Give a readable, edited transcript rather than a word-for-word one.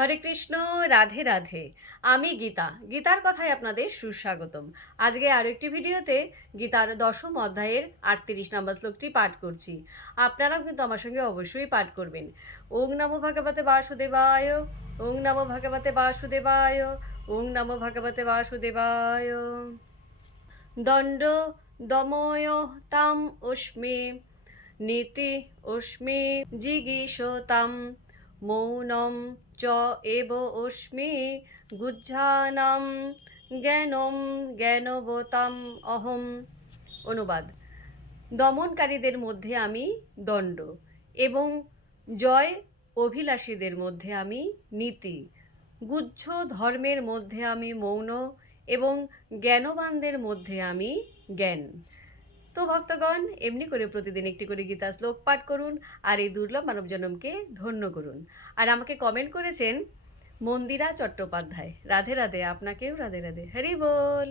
হরে কৃষ্ণ, রাধে রাধে। আমি গীতা। গীতার কথায় আপনাদের সুস্বাগতম। আজকে আরও একটি ভিডিওতে গীতার দশম অধ্যায়ের 38 নম্বর শ্লোকটি পাঠ করছি। আপনারাও কিন্তু আমার সঙ্গে অবশ্যই পাঠ করবেন। ওং নমো ভগবতে বাসুদেবায়, ওং নমো ভগবতে বাসুদেবায়, ওং নমো ভগবতে বাসুদেবায়। দণ্ড দময় তাম অস্মি নীতি অস্মি জিগীষতাম মৌনম চ এব অস্মি গুজ্জানাম জ্ঞানম জ্ঞানবতাম অহম। অনুবাদ: দমনকারীদের মধ্যে আমি দণ্ড এবং জয় অভিলাষীদের মধ্যে আমি নীতি, গুহ্য ধর্মের মধ্যে আমি মৌন এবং জ্ঞানবানদের মধ্যে আমি জ্ঞান। তো ভক্তগণ, এমনি করে প্রতিদিন একটি করে গীতা শ্লোক পাঠ করুন আর এই দুর্লভ মানবজন্মকে ধন্য করুন। আর আমাকে কমেন্ট করেছেন মন্দিরা চট্টোপাধ্যায়। রাধে রাধে, আপনাকেও রাধে রাধে। হরি বল।